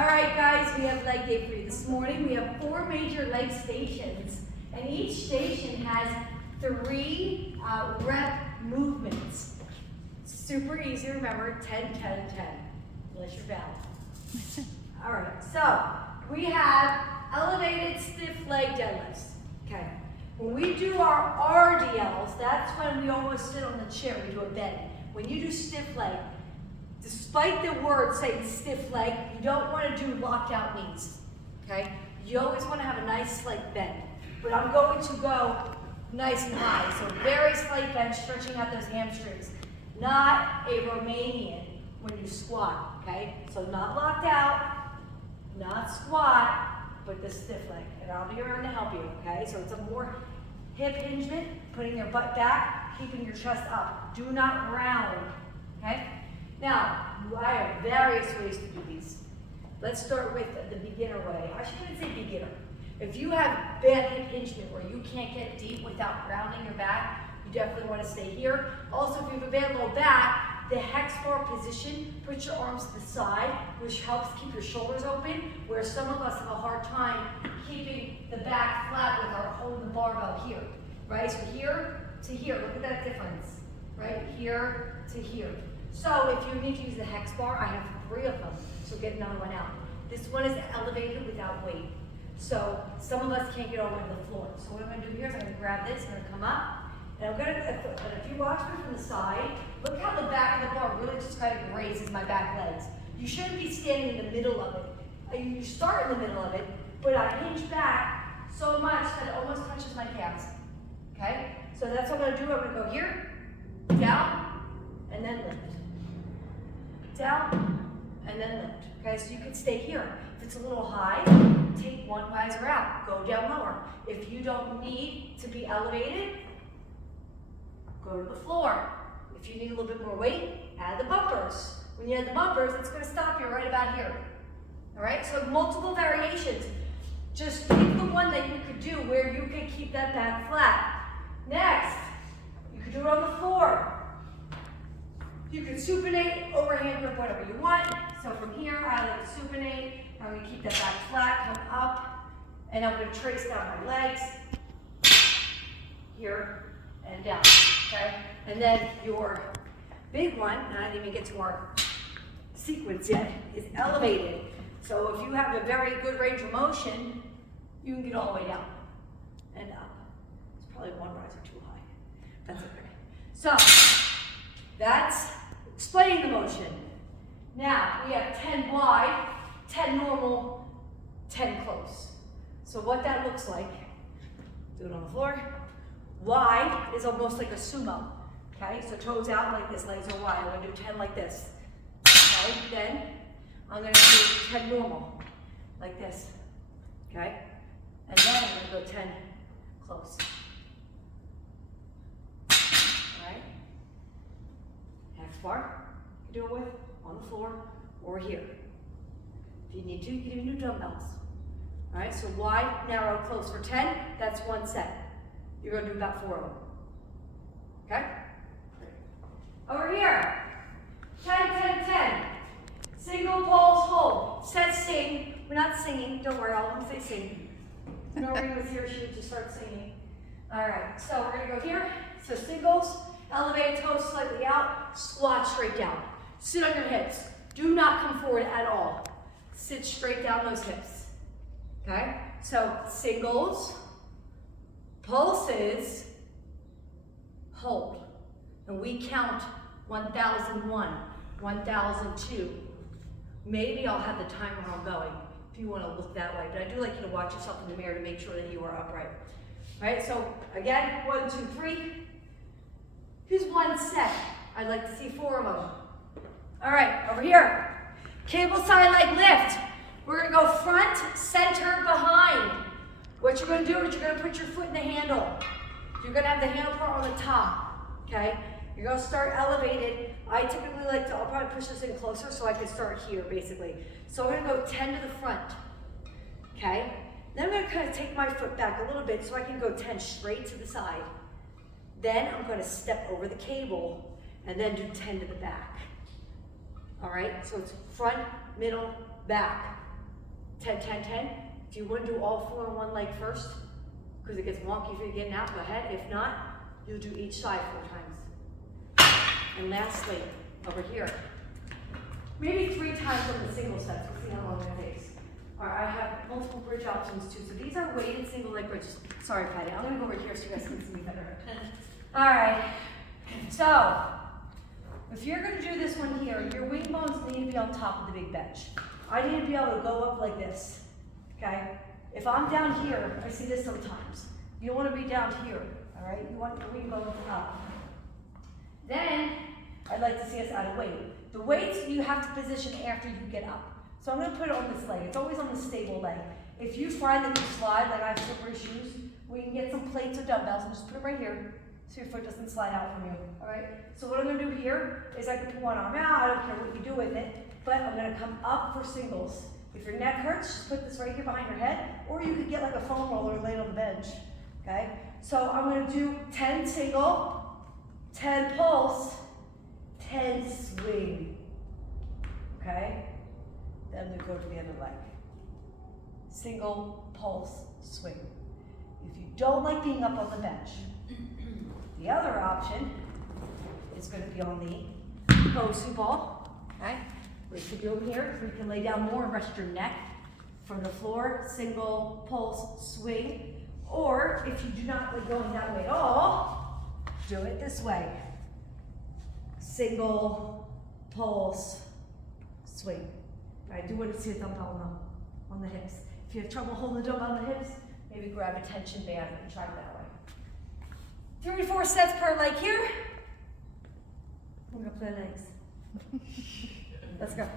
All right, guys, we have leg day for you this morning. We have 4 major leg stations, and each station has 3 rep movements. Super easy to remember, 10, 10, 10, unless you're bad. All right, so we have elevated stiff leg deadlifts, okay? When we do our RDLs, that's when we almost sit on the chair, we do a bend. When you do stiff leg, despite the word saying stiff leg, you don't want to do locked out knees, okay? You always want to have a nice slight bend. But I'm going to go nice and high, so very slight bend, stretching out those hamstrings. Not a Romanian when you squat, okay? So not locked out, not squat, but the stiff leg. And I'll be around to help you, okay? So it's a more hip hingement, putting your butt back, keeping your chest up. Do not round, okay? Now, I have various ways to do these. Let's start with the beginner way. I shouldn't say beginner. If you have bad hip hingement where you can't get deep without rounding your back, you definitely want to stay here. Also, if you have a bad low back, the hex bar position, put your arms to the side, which helps keep your shoulders open, where some of us have a hard time keeping the back flat with our holding the barbell here, right? So here to here, look at that difference, right? Here to here. So if you need to use the hex bar, I have 3 of them, so get another one out. This one is elevated without weight. So some of us can't get all the way to the floor. So what I'm gonna do here is I'm gonna grab this, I'm gonna come up, and I'm gonna, if you watch me from the side, look how the back of the bar really just kind of raises my back legs. You shouldn't be standing in the middle of it. You start in the middle of it, but I hinge back so much that it almost touches my calves, okay? So that's what I'm gonna do. I'm gonna go here, down, and then lift. Down, and then lift, okay? So you could stay here. If it's a little high, take one riser out, go down lower. If you don't need to be elevated, go to the floor. If you need a little bit more weight, add the bumpers. When you add the bumpers, it's gonna stop you right about here. All right, so multiple variations. Just pick the one that you could do where you can keep that back flat. Next, you could do it on the floor. You can supinate, overhand grip, whatever you want. So from here, I like to supinate. I'm gonna keep that back flat, come up, and I'm gonna trace down my legs, here and down, okay? And then your big one, and I didn't even get to our sequence yet, is elevated. So if you have a very good range of motion, you can get all the way down and up. It's probably one riser too high. That's okay. So that's explaining the motion. Now we have 10 wide, 10 normal, 10 close. So what that looks like, do it on the floor. Wide is almost like a sumo, okay? So toes out like this, legs are wide. I'm gonna do 10 like this, okay? Then I'm gonna do 10 normal, like this, okay? And then I'm gonna go 10 close. All right? Hex bar, you can do it with on the floor or here. If you need to, you can even do dumbbells. All right, so wide, narrow, close for 10, that's 1 set. You're gonna do about 4 of them, okay? Over here, 10, 10, 10. Single pulse hold, set sing. We're not singing, don't worry, all of them say sing. Noreen was here, she would just start singing. All right, so we're gonna go here. So singles, elevate toes slightly out, squat straight down. Sit on your hips. Do not come forward at all. Sit straight down those hips, okay? So singles, pulses, hold. And we count 1001, 1002. Maybe I'll have the timer on going if you want to look that way. But I do like you to watch yourself in the mirror to make sure that you are upright. All right, so again, 1, 2, 3. Here's 1 set. I'd like to see 4 of them. All right, over here. Cable side leg lift. We're gonna go front, center, behind. What you're gonna do is you're gonna put your foot in the handle. You're gonna have the handle part on the top, okay? You're gonna start elevated. I typically like to, I'll probably push this in closer so I can start here, basically. So I'm gonna go 10 to the front, okay? Then I'm gonna kind of take my foot back a little bit so I can go 10 straight to the side. Then I'm gonna step over the cable and then do 10 to the back. All right, so it's front, middle, back. 10, 10, 10. Do you want to do all 4 on one leg first? Because it gets wonky if you're getting out, go ahead. If not, you'll do each side 4 times. And lastly, over here, maybe 3 times on the single sets. We'll see how long that takes. All right, I have multiple bridge options too. So these are weighted single leg bridges. Sorry, Patty, I'm gonna go over here so you guys can see me better. All right, so if you're gonna do this one here, your wing bones need to be on top of the big bench. I need to be able to go up like this, okay? If I'm down here, I see this sometimes. You don't wanna be down here, all right? You want your wing bones up. Then, I'd like to see us add a weight. The weights you have to position after you get up. So I'm gonna put it on this leg. It's always on the stable leg. If you find that you slide, like I have slippery shoes, we can get some plates or dumbbells and just put it right here so your foot doesn't slide out from you, all right? So what I'm gonna do here is I can put one arm out, I don't care what you do with it, but I'm gonna come up for singles. If your neck hurts, just put this right here behind your head, or you could get like a foam roller and lay it on the bench, okay? So I'm gonna do 10 single, 10 pulse, 10 swing, okay? Then we go to the other leg. Single, pulse, swing. If you don't like being up on the bench, the other option is going to be on the Bosu ball, okay? We should be over here, so you can lay down more and rest your neck from the floor, single, pulse, swing. Or if you do not like going that way at all, do it this way. Single, pulse, swing. I do want to see a dumbbell on the hips. If you have trouble holding the dumbbell on the hips, maybe grab a tension band and try it that way. 3 to 4 sets per leg here. I'm gonna play legs. Let's go.